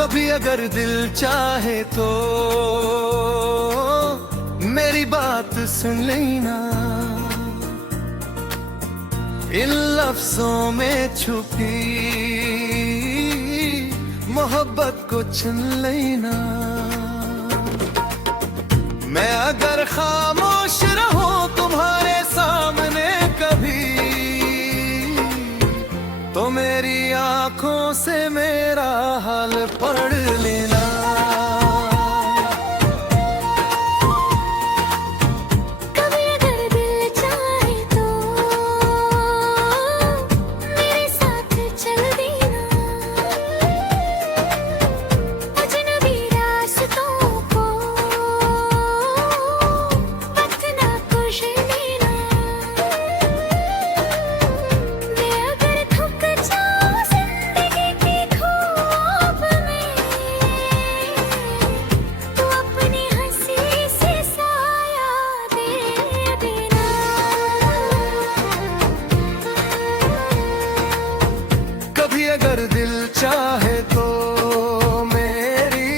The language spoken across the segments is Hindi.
कभी अगर दिल चाहे तो मेरी बात सुन लेना, इन लफ्जों में छुपी मोहब्बत को चुन लेना। मैं अगर खामोश रहूं तुम्हारे सामने कभी, तो मेरी आंखों से मेरा हाल पढ़ लेना। कभी अगर दिल चाहे तो मेरे साथ चल देना, अजनबी रास्तों को वक्त ना कुछ लेना। मैं अगर थक जाऊं जिंदगी की ख्वाब में, तो अपनी हंसी से साया दे देना। कभी अगर दिल चाहे तो मेरी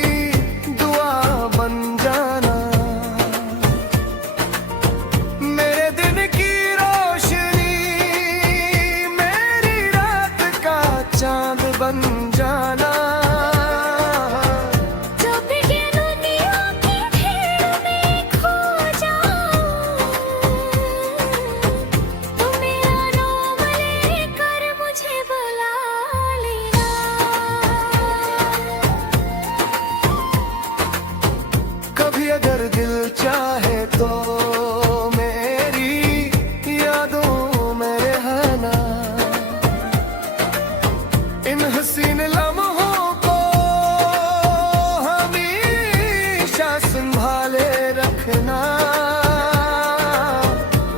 दुआ बन जाना, मेरे दिन की रोशनी, मेरी रात का चांद बन जाना। जब भी दुनिया की भीड़ में खो जाऊं, तो मेरा नाम लेकर मुझे बुला लेना। कभी अगर दिल चाहे तो मेरी यादों में रहना, इन हसीन लम्हों को हमेशा संभाले रखना।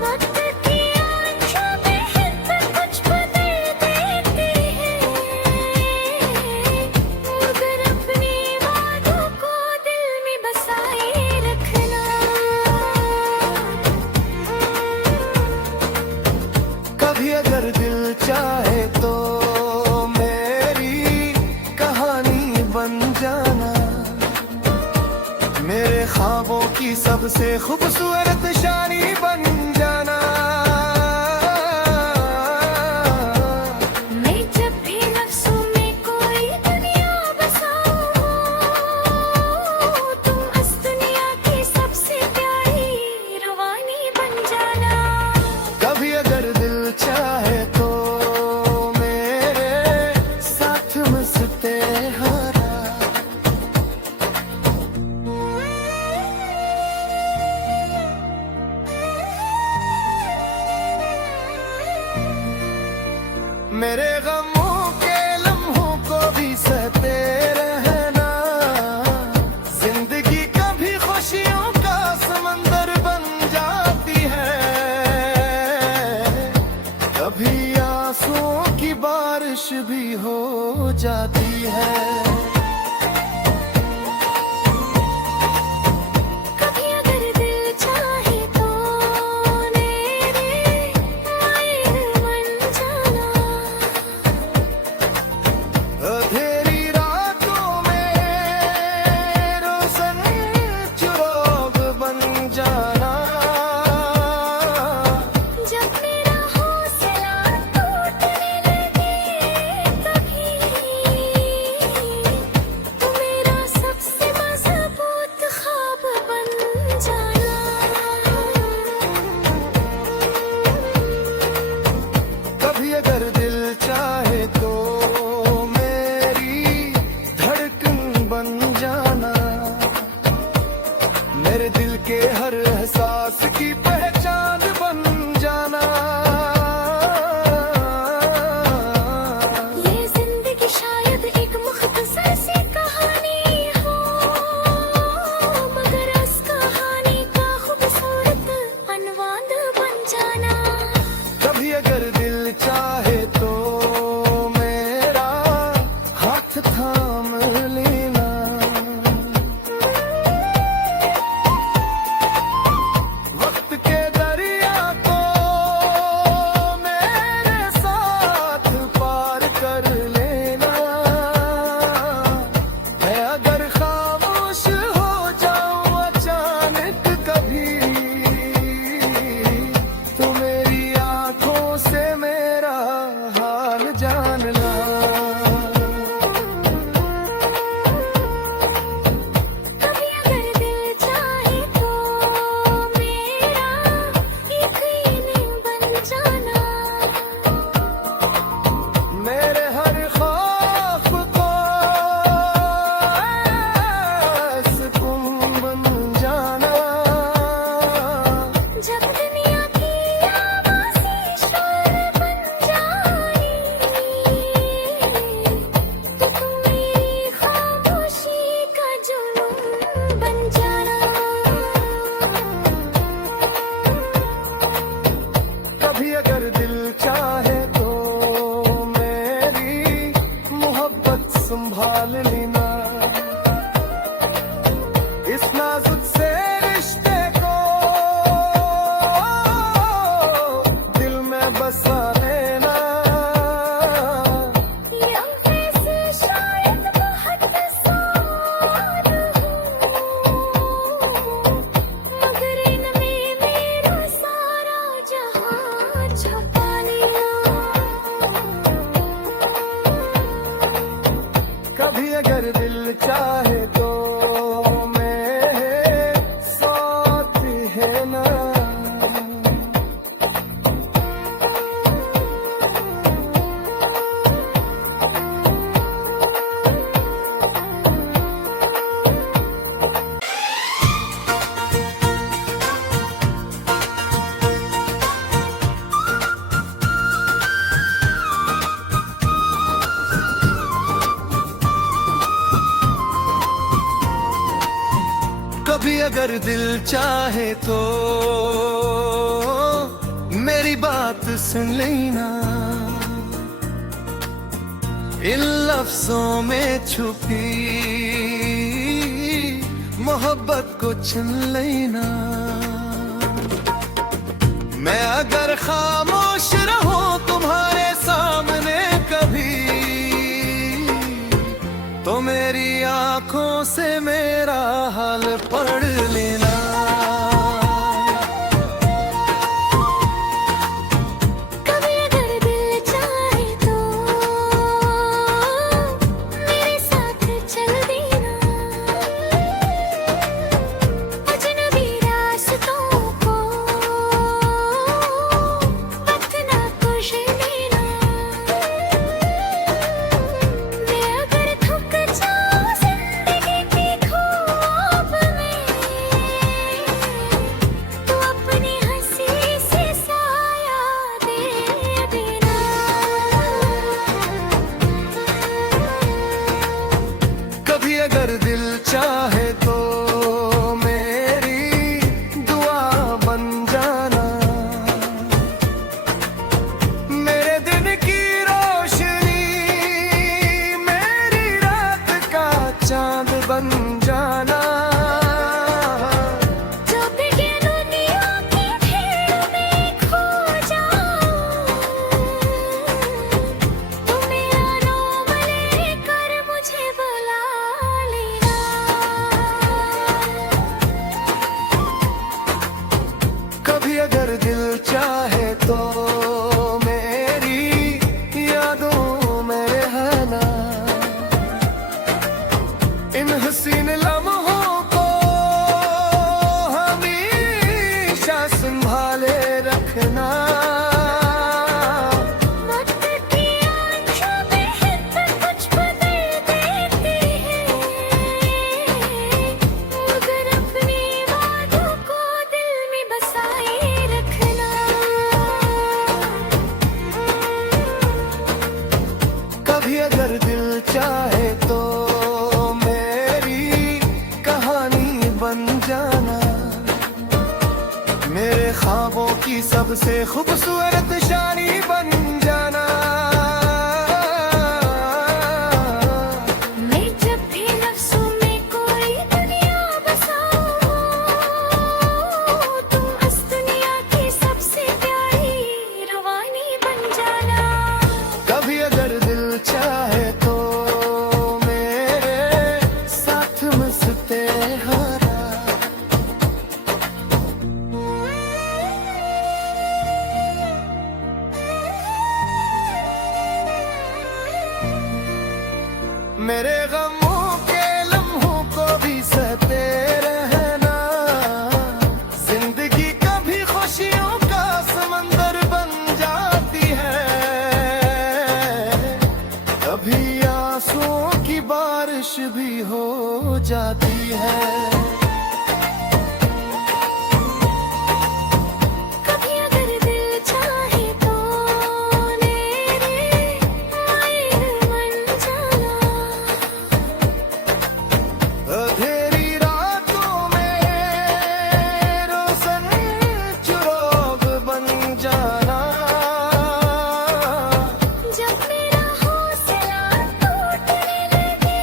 वक्त की आंचों में हित कुछ बदल देती है, मगर अपने वादों को दिल में बसाए रखना। कभी अगर दिल चाहे तो मेरी कहानी बन जाना, मेरे ख्वाबों की सबसे खूबसूरत शानी बन जाना। मैं जब भी लफ्ज़ों में कोई दुनिया बसाऊं, तुम इस दुनिया की सबसे प्यारी रवानी बन जाना। कभी अगर दिल चाहे तो मेरे साथ मस्ते हारा, मेरे गमों के लम्हों को भी सहते रहना। जिंदगी कभी खुशियों का समंदर बन जाती है, कभी आंसुओं की बारिश भी हो जाती है। कभी अगर दिल चाहे तो मेरे मायर बन जाना, अंधेरी रातों में रोशन चिराग बन जाना। जब मेरा हौसला टूटने लगे कभी, तो मेरा सबसे मजबूत ख्वाब बन जाना। कभी अगर दिल चाहे तो मेरी धड़कन बन जाना, मेरे दिल के हर एहसास की पहचान बन जाना। ये जिंदगी शायद एक मुख्तसर सी कहानी हो, मगर उस कहानी का खूबसूरत अनवान बन जाना। कभी अगर दिल चाहे तो मेरा हाथ थाम लेना, वक्त के दरिया को मेरे साथ पार कर लेना। संभाल लेना, इस नाजुक से रिश्ते को दिल में बसा लेना। लम्हे से शायद बहुत आसान हो, मगर इनमें मेरा सारा जहां छुपा लिया। कभी अगर दिल चाहे तो मेरे साथ है ना। कभी अगर दिल चाहे तो मेरी बात सुन लेना, इन लफ्जों में छुपी मोहब्बत को चुन लेना। मैं अगर खामोश रहूं तुम्हारे सामने कभी, तो मेरी आंखों से मेरा हाल पढ़ लेना। कभी अगर दिल चाहे तो मेरे साथ चल देना, अजनबी रास्तों को वक्त ना कुछ लेना। मैं अगर थक जाऊं जिंदगी की ख्वाब में, तो अपनी हंसी से साया दे देना। कभी अगर दिल चाहे तो मेरी दुआ बन जाना, मेरे दिन की रोशनी मेरी रात का चांद बन जाना। जब ये दुनिया की भीड़ में खो जाऊं, तो मेरा नाम लेकर मुझे बुला लेना। कभी अगर दिल चाहे तो मेरी यादों में रहना, इन हसीन लम्हों को हमेशा संभाले रखना। वक्त की आंखों में हित कुछ बदल देती है, मगर अपनी बातों को दिल में बसाए रखना। कभी अगर दिल चाहे तो मेरी कहानी बन जाना, मेरे ख्वाबों की सबसे खूबसूरत शानी बन जाना। मैं जब भी लफ्ज़ों में कोई दुनिया बसाऊं, तुम इस दुनिया की सबसे प्यारी रवानी बन जाना। कभी अगर दिल चाहे तो मेरे साथ मस्ते हारा। मेरे गमों के लम्हों को भी सहते रहना, जिंदगी कभी खुशियों का समंदर बन जाती है, कभी आंसुओं की बारिश भी हो जाती है। कभी अगर दिल चाहे तो मेरे मायर बन जाना, अंधेरी रातों में रोशन चुराग बन जाना। जब मेरा हौसला टूटने लगे,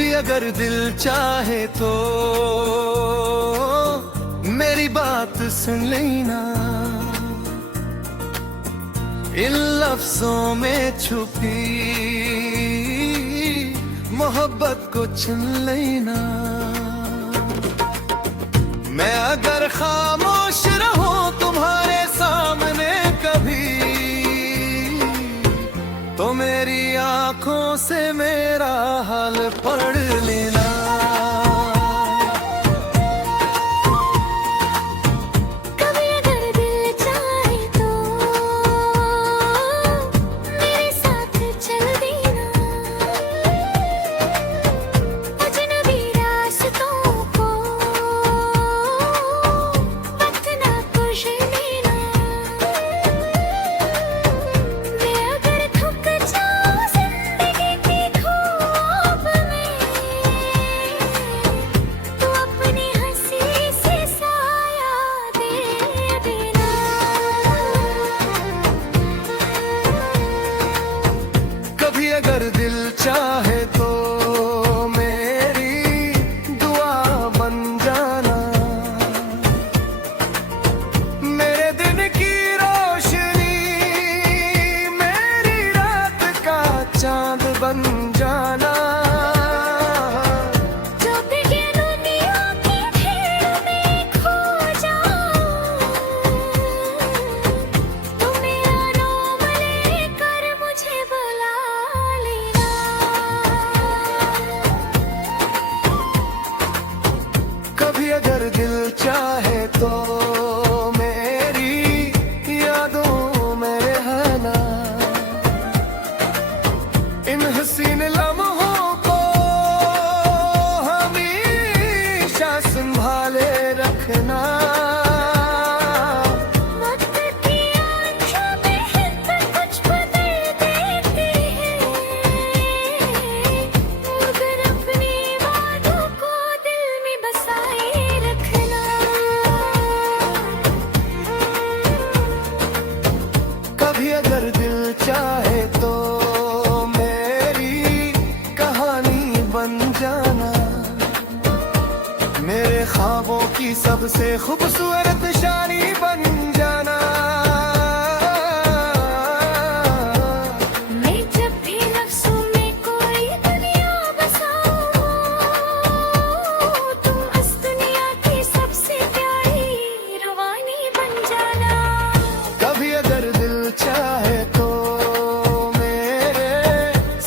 कभी अगर दिल चाहे तो मेरी बात सुन लेना, इन लफ्जों में छुपी मोहब्बत को चुन लेना। मैं अगर खामोश रहूं तुम्हारे सामने कभी, तो मेरी आंखों से मेरा हाल पढ़ लेना। कभी अगर दिल चाहे तो मेरे साथ चल देना, अजनबी रास्तों को वक्त ना कुछ लेना। मैं अगर थक जाऊं जिंदगी की ख्वाब में, तो अपनी हंसी से साया दे देना। कभी अगर दिल चाहे तो मेरी दुआ बन जाना, मेरे दिन की रोशनी, मेरी रात का चांद बन जाना। जब ये दुनिया की भीड़ में खो जाऊं, तो मेरा नाम लेकर मुझे बुला लेना। कभी अगर दिल चाहे तो मेरी यादों में रहना, इन हसीन लम्हों को हमेशा संभाले रखना। वक्त की आंखों में हित कुछ बदल देती है, मगर अपने वादों को दिल में बसाए रखना। कभी अगर दिल चाहे तो मेरी कहानी बन जाना, मेरे ख्वाबों की सबसे खूबसूरत शानी बन जाना। मैं जब भी लफ्ज़ों में कोई दुनिया बसाऊं, तुम इस दुनिया की सबसे प्यारी रवानी बन जाना। कभी अगर दिल चाहे तो मेरे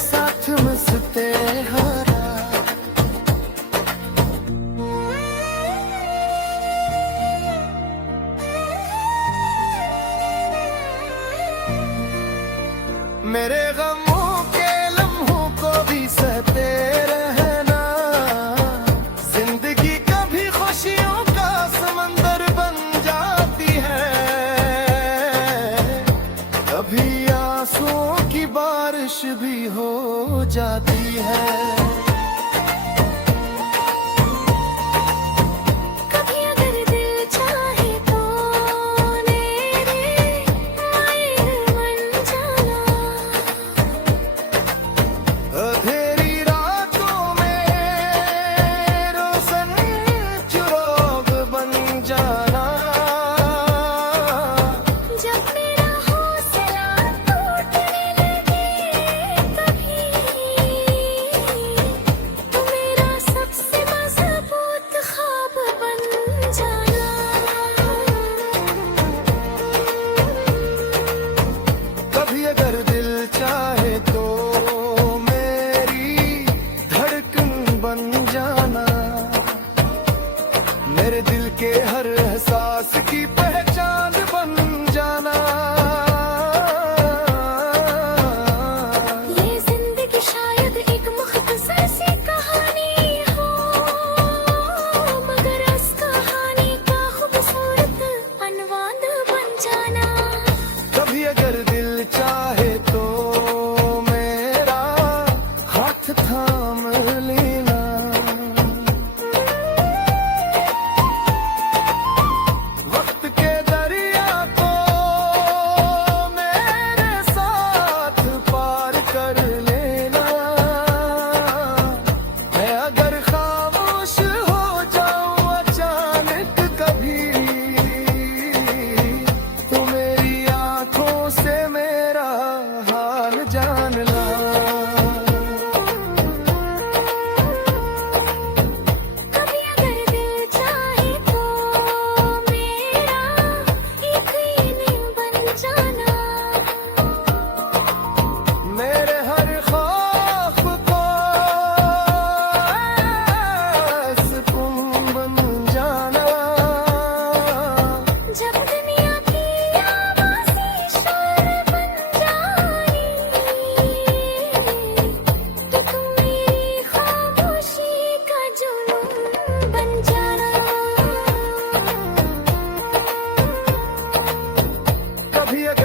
साथ मस्ते हारा, मेरे गमों के लम्हों को भी सहते रहना। जिंदगी कभी खुशियों का समंदर बन जाती है, कभी आंसुओं की बारिश भी हो जाती है। कभी अगर दिल चाहे तो मेरे मायर बन जाना, अंधेरी रातों में रोशन चुराग बन जाना। जब मेरा हौसला टूटने लगे तभी, तो मेरा सबसे मजबूत ख्वाब बन जाना। कभी अगर दिल चाहे तो मेरी धड़कन बन जाना, मेरे दिल के हर एहसास की पहचान बन जाना। ये जिंदगी शायद एक मुख्तसर सी कहानी हो, मगर इस कहानी का खूबसूरत अनवान बन जाना। कभी अगर दिल चाहे तो मेरा हाथ थाम लेना, वक्त के दरिया को मेरे साथ पार कर लेना। मैं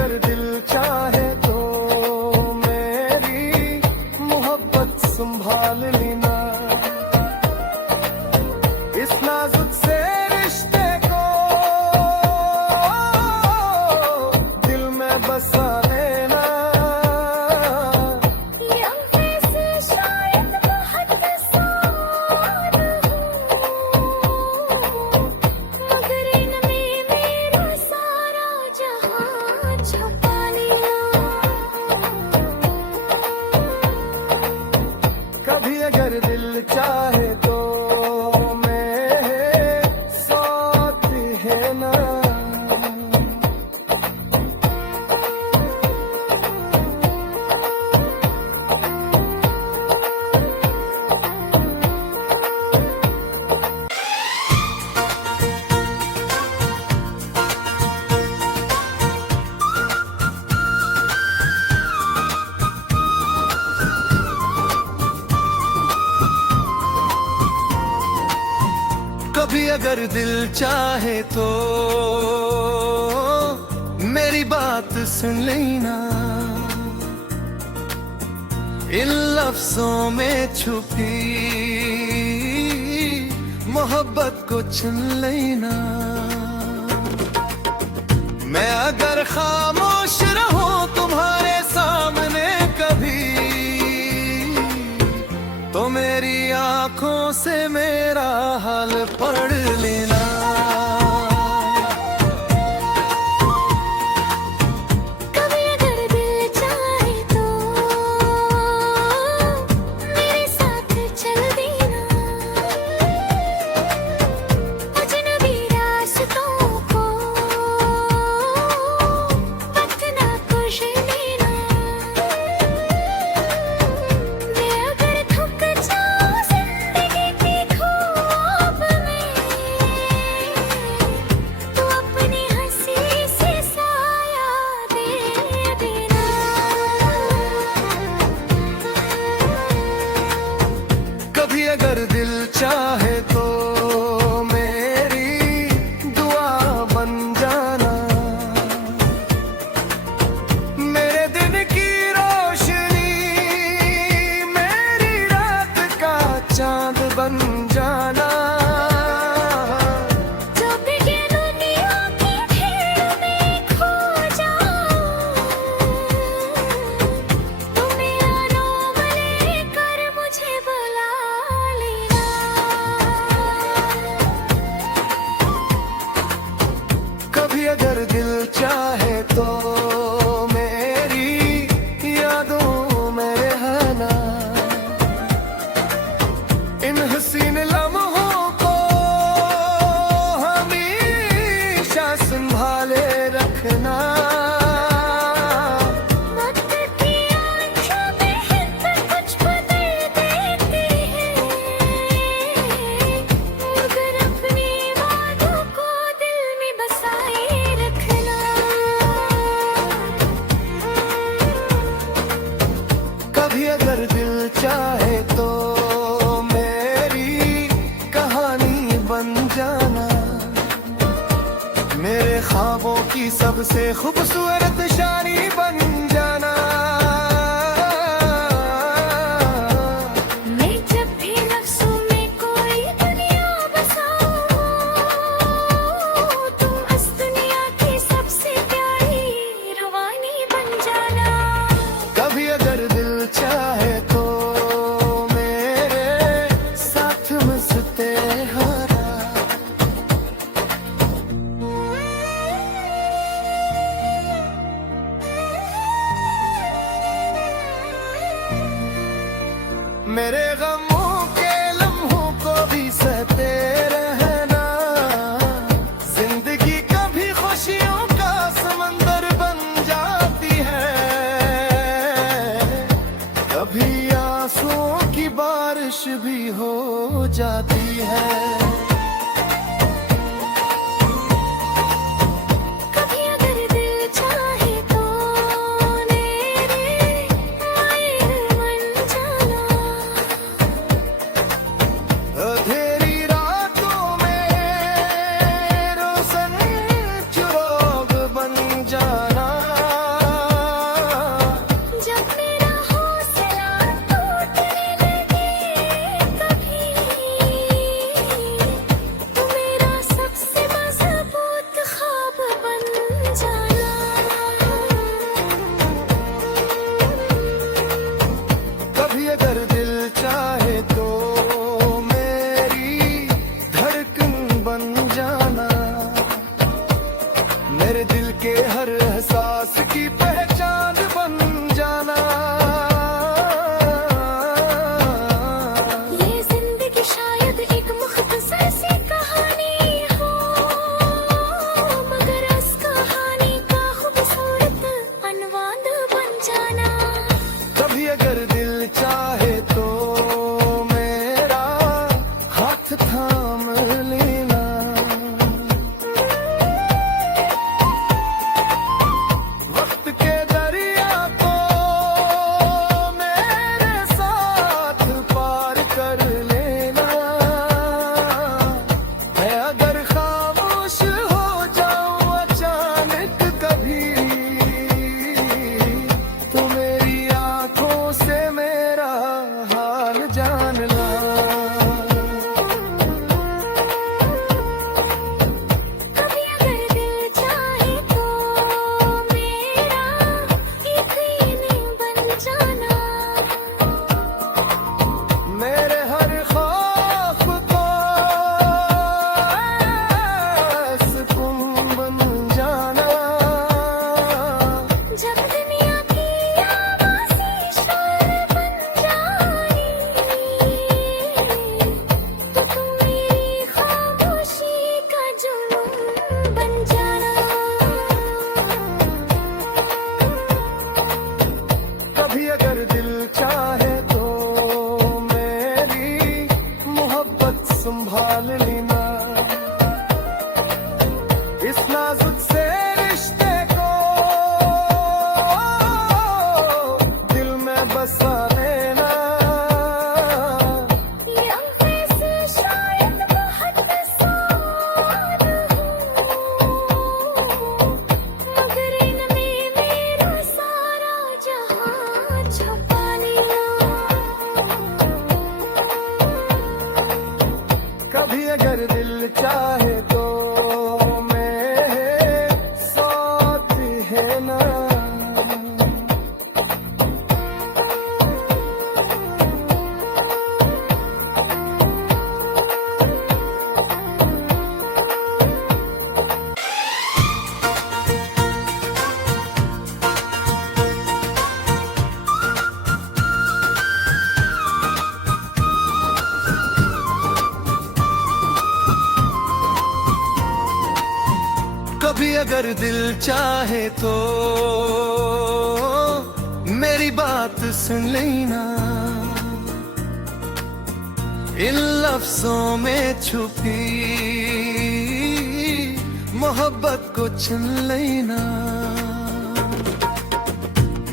अगर दिल चाहे तो मेरी मोहब्बत संभाल लेना, इस नाजुक से रिश्ते को दिल में बसा लेना। या वैसे शायद बहुत आसान हो, मगर इनमें मेरा सारा जहां छुपा लिया। कभी अगर दिल चाहे तो मेरे साथ है ना। कभी अगर दिल चाहे तो मेरी बात सुन लेना, इन लफ्जों में छुपी मोहब्बत को चुन लेना। मैं अगर खामोश रहूं तुम्हारे सामने कभी, तो मेरी आंखों से मेरा हाल पढ़ लेना। कभी अगर दिल चाहे तो मेरे साथ चल देना, अजनबी रास्तों को वक्त ना कुछ लेना। मैं अगर थक जाऊं जिंदगी की ख्वाब में, तो अपनी हंसी से साया दे देना। कभी अगर दिल चाहे तो मेरी दुआ बन जाना, मेरे दिन की रोशनी मेरी रात का चांद बन जाना। जो भी ये दुनिया की भीड़ में खो जाऊं, तो मेरा नाम लेकर मुझे बुला लेना। कभी अगर दिल चाहे तो मेरी यादों में रहना, इन हसीन लम्हों को हमेशा संभाले रखना। वक्त की आंखों में हिंद कुछ बदल देती है, मगर अपने वादों को दिल में बसाए रखना। कभी अगर दिल चाहे तो मेरी कहानी बन जाना, मेरे ख्वाबों की सबसे खूबसूरत शानी बन जाना। मैं जब भी लफ्ज़ों में कोई दुनिया बसाऊं, तुम इस दुनिया की सबसे प्यारी रवानी बन जाना। कभी अगर दिल चाहे तो मेरे साथ मस्ते हारा। मेरे गमों के लम्हों को भी सहते रहना, जिंदगी कभी खुशियों का समंदर बन जाती है, कभी आंसुओं की बारिश भी हो जाती है। कभी अगर दिल चाहे तो मेरे मायर बन जाना, अंधेरी रातों में रोशन चुराग बन जाना। अगर दिल चाहे तो मेरा हाथ थाम लेना। वक्त के दरिया को मेरे साथ पार कर लेना। मैं अगर खामोश हो जाऊं अचानक कभी तो मेरी आंखों से मेरा हाल जानना। कभी अगर दिल चाहे तो मेरा यकीन बन जाना। मेरे हर खौफ को सुकून बन जाना। जब दुनिया की आवाज़ें शोर बन जाएं तो तुम मेरी खामोशी का जुनून बन जाना। कभी अगर दिल चाहे तो मेरी मोहब्बत संभाल लेना। इस नाजुक से रिश्ते को दिल में बसा लेना। ये लम्हे से शायद बहुत आसान हो मगर इनमें मेरा सारा जहां छुपा लिया। कभी अगर दिल चाहे तो मेरे साथ है ना। कभी अगर दिल चाहे तो मेरी बात सुन लेना। इन लफ्जों में छुपी मोहब्बत को चुन लेना।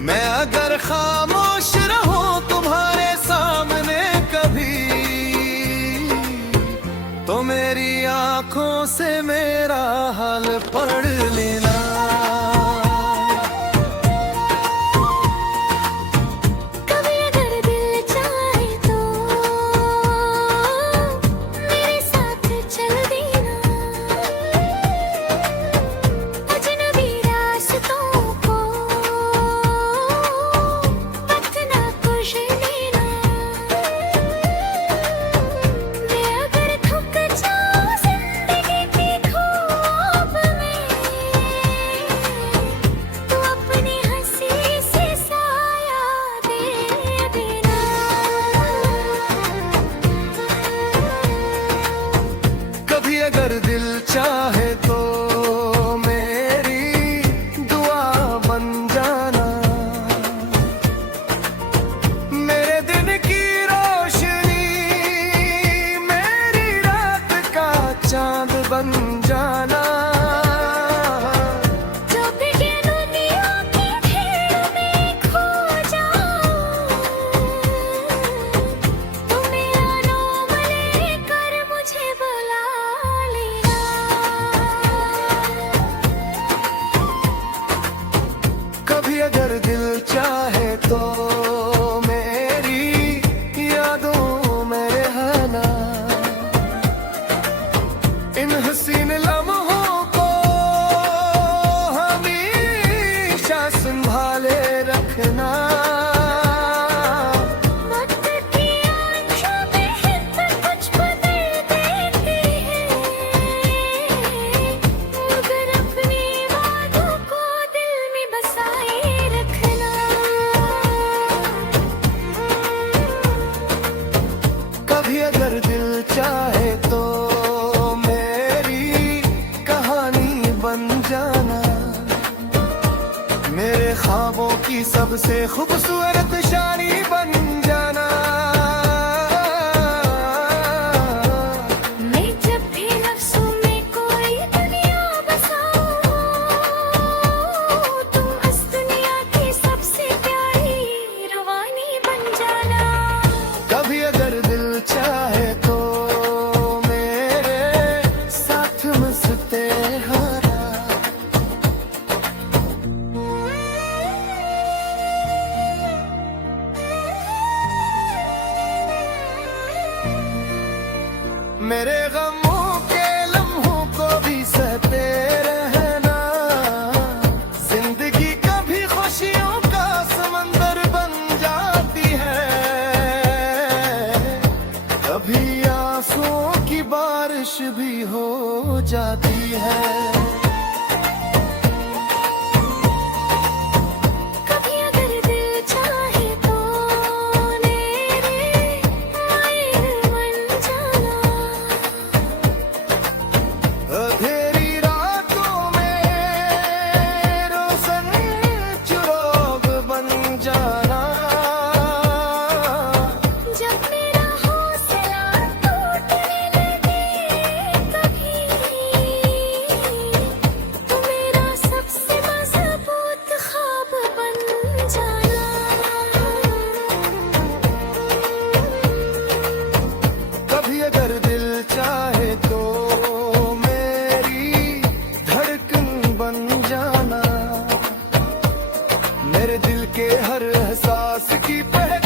मैं अगर खामोश रहूं तुम्हारे सामने कभी तो मेरी आंखों से मेरा हाल पढ़ लेना। कभी अगर दिल चाहे तो मेरे साथ चल देना। अजनबी रास्तों को वक्त ना कुछ लेना। मैं अगर थक जाऊं जिंदगी की ख्वाब में तो अपनी हंसी से साया दे देना। कभी अगर दिल चाहे तो मेरी दुआ बन जाना। मेरे दिन की रोशनी मेरी रात का चांद बन जाना। जो भी ये दुनिया की भीड़ में खो जाऊं तो मेरा नाम लेकर मुझे बुला लेना। कभी अगर दिल चाहे तो मेरी यादों में रहना। इन हसीन लम्हों को हमेशा संभाले रखना। वक्त की आंखों में हिम्मत कुछ बदल देती है मगर अपने वादों को दिल में बसाए रखना। कभी अगर दिल चाहे तो मेरी कहानी बन जाना। मेरे ख्वाबों की सबसे खूबसूरत शानी बन जाना। मैं जब भी नफ्सों में कोई दुनिया बसाऊं, तुम इस दुनिया की सबसे प्यारी रवानी बन जाना। कभी अगर दिल चाहे तो मेरे साथ मस्ते हारा। मेरे गमों के लम्हों को भी सहते रहना। जिंदगी कभी खुशियों का समंदर बन जाती है, कभी आंसुओं की बारिश भी हो जाती है। कभी अगर दिल चाहे तो मेरे मायर बन जाना। अंधेरी रातों में रोशन चुराग बन जाना। जब मेरा हौसला टूटने लगे कभी, तो मेरा सबसे मजबूत ख्वाब बन जाना। कभी अगर दिल चाहे तो मेरी धड़कन बन जाना। मेरे दिल के हर एहसास की पहचान